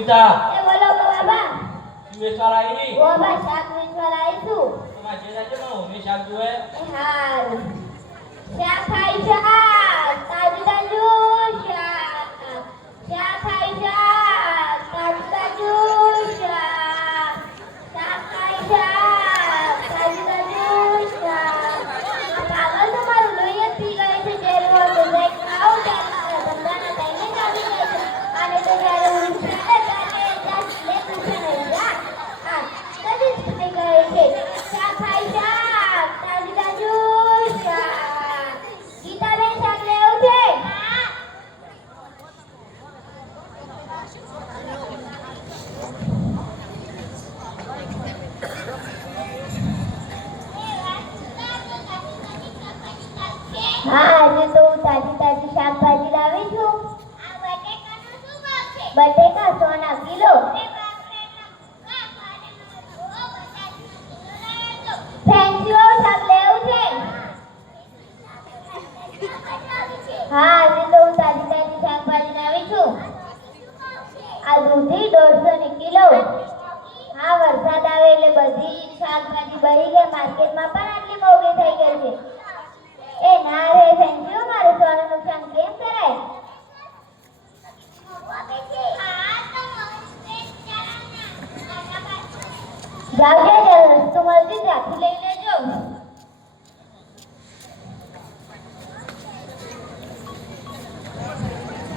સુમિતા એ બોલો બાબા વેચવા આવી ઓ બા શાક વેચવા આવી છું તમારા જે રાજે માં હોમે શાક જોવે હાર શાક ખાઈ શાક તાજુ તાજુ શાક શાક ખાઈ શાક તાજુ તાજુ શાક શાક ખાઈ શાક તાજુ તાજુ શાક પાગલ તો મારું લોહી જ પી ગઈ છે જેલમાં તો જઈ ખાવ ત્યારે ધંધાના ટાઈમે જ આવી ગઈ છે અને તો જ્યારે હું ત્યારે લે પૂછે નહીં જા આ કદી જ ખાઈ ગઈ છે શાક ખાઈ શાક તાજુ તાજુ શાક ગીતાબેન શાક લેવું છે હા આજે તો હું તાજી તાજી શાકભાજી લાવી છું આ બટેકાનો શું ભાવ છે બટેકા 100 ના કિલો ફેન્સી વાળું શાક લેવું છે હા આજે તો હું તાજી તાજી શાકભાજી લાવી છું આ દૂધી 150 ની કિલો હા વરસાદ આવે એટલે બધી શાકભાજી બળી ગઈ માર્કેટમાં પણ આટલી મોંઘી થઈ ગઈ છે એ ના રે ફેન્સીઓ મારે સોનું નુકસાન કેમ કરાય જાવ જાવ રસ્તો મળતી ત્યાંથી લઈ લેજો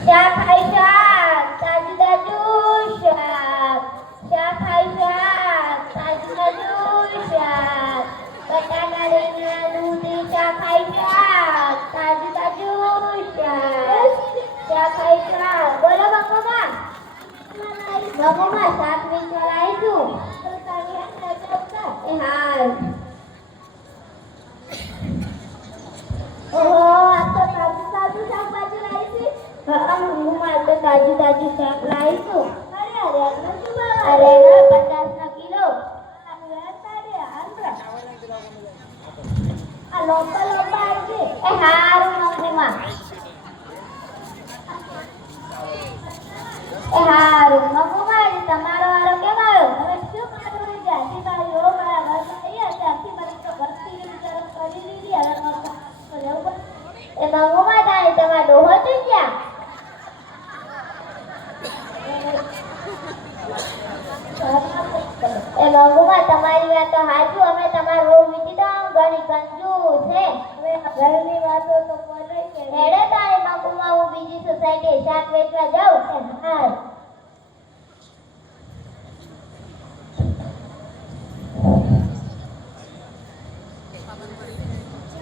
શાક ખાઈ શાક તાજુ તાજુ શાક શાક ખાઈ શાક તાજુ તાજુ શાક બટાકા રીંગણા દૂધી શાક ખાઈ શાક તાજુ તાજુ શાક શાક ખાઈ શાક બોલો બાપુમાં શાક વેચવા લાવી છું એ હાલ ઓહો આ તો તાજુ તાજુ શાકભાજી લાવી છે હા હું તો તાજુ તાજુ શાક લાવી છું અરે 50 ના કિલો આ લોપા લોપા આવજે એ હારું મમ્મીમાં એ હારું મમ્મીમાં તમારો વારો કેમ આવ્યો હવે શું કરું જાતી બારી ઓ મારા ઘર આવી ત્યાંથી મને તો ભક્તિ વિચાર કરી લીધી હવે એ મમ્મીમાં તારે તમારો ડોહો થઈ ગયા એ મંગુમાં તમારી વાત તો સાચું અમે તમારું રોગ વીતી તો ઘણી કંજૂસ છે હવે ઘરની વાતો તો બોલે છે હેડે તારે મંગુમાં હું બીજી સોસાયટી શાક વેચવા જાઉં હા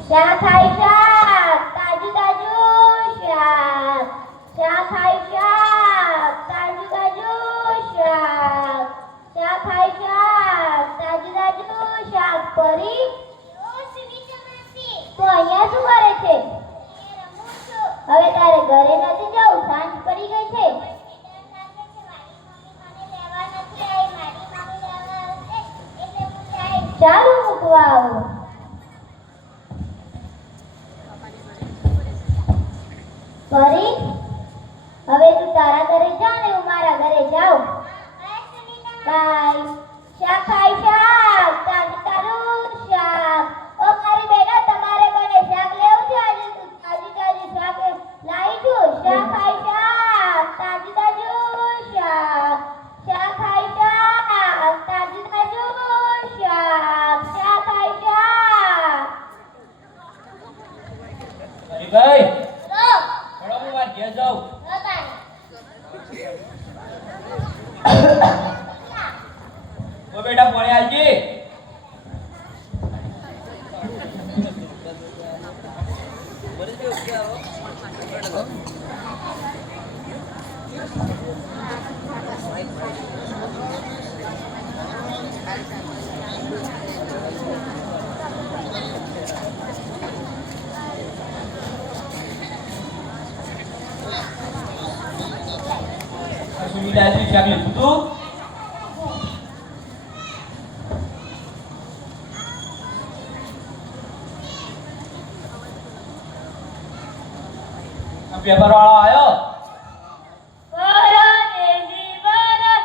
શાક ખાઈ શાક તાજુ તાજુ શાક શાક ખાઈ શાક તાજુ તાજુ શાક શાક ખાઈ શાક તાજુ તાજુ શાક પરી તો અહીંયા શું કરે છે હવે તારે ઘરે નથી જવું સાંજ પડી ગઈ છે ચાલો મૂકવા આવું પરી હવે તું તારા ઘરે જા ને હું મારા ઘરે જાઉં બાય શાક ખાઈ શાક તાજુ તાજુ શાક ઓ મારી બેટા તમારે બને શાક લેવું છે આજે તું તાજુ તાજુ શાક લાવી છું શાક ખાઈ શાક તાજુ તાજુ શાક શાક ખાઈ શાક તાજુ તાજુ શાક શાક ખાઈ શાક હરીભાઈ ચલો હું વાર ઘેર જાઉં ઓ બેટા પોણે આવજે સુવિધા શાક લીધું તું પેપર વાળો આવ્યો બરા દેવી બરા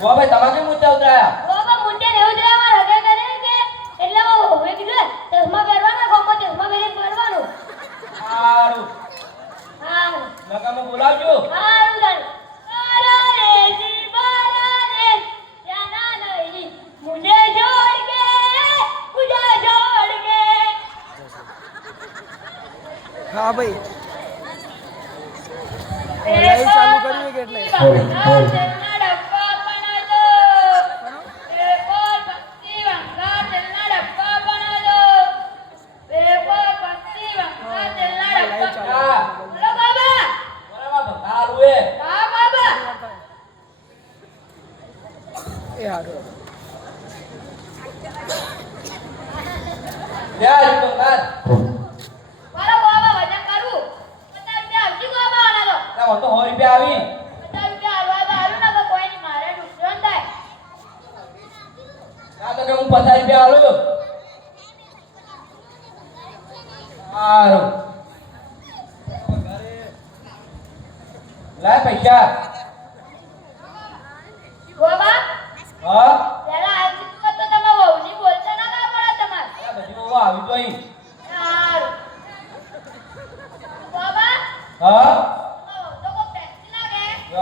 વો ભાઈ તમારે કેમ ઊંચા ઉતરાયા બાબા મુંડે ને ઉતરાવા રગે કરે કે એટલે હવે કીધું ચશ્મા પહેરવાના ગોમો ચશ્મા પહેરી ફરવાનું સારું હા નકામાં બોલાવજો સારું જાણ બારા રે જી બારા રે જાના નહીં મુझे छोड़ के હા ભાઈ લાઈવ ચાલુ કર્યું કે એટલે હા બરાબર સારું એ એ હારું લ્યા બંગાર તા તો 100 રૂપિયા આવી તા તો કે હું 50 રૂપિયા આલું સારું લાય પૈસા હા બધી બહુ આવી તો અહીં હા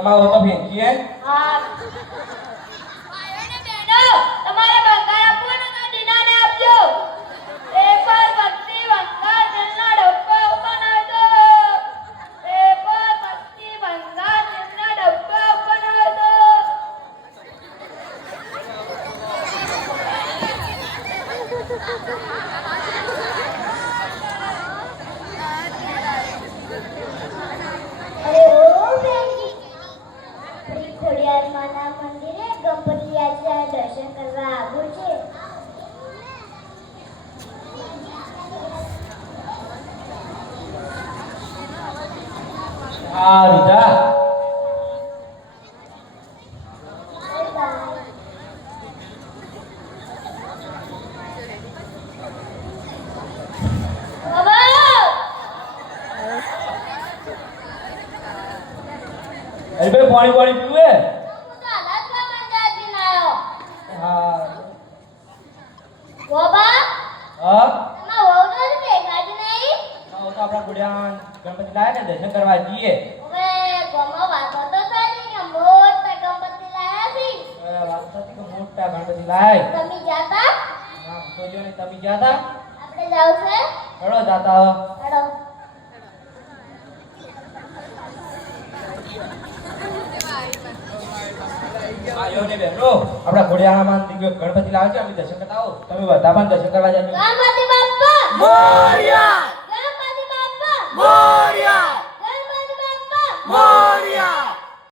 અમારો તો ફેંકી હે તમારે બંગાર આપવાનું તો દીનાને આપજો પેપર પત્તી બંગાર તેલના ડબ્બા બનાવજો પેપર પત્તી બંગાર તેલના ડબ્બા બનાવજો અરે ઓ બેનજી શ્રી ખોડિયાર માના મંદિરે ગણપતિ આચાર્ય દર્શન કરવા આવ્યું છે સારું જા અરે ભાઈ પાણી પાણી પીવે હા હા તો આપણા ગુડિયા ગણપતિ લાયા ને દર્શન કરવા જઈએ વાત સાચી કે મોટા ગણપતિ લાય ના તો જો ને તમે ગયા હતા હેડો જાતા આયો ને બેનો આપણા ઘોડિયામાં ગણપતિ લાવે છે અમે દર્શન કરતા આવો તમે બધા પણ દર્શન કરવા જાજો ગણપતિ બાપ્પા મોરયા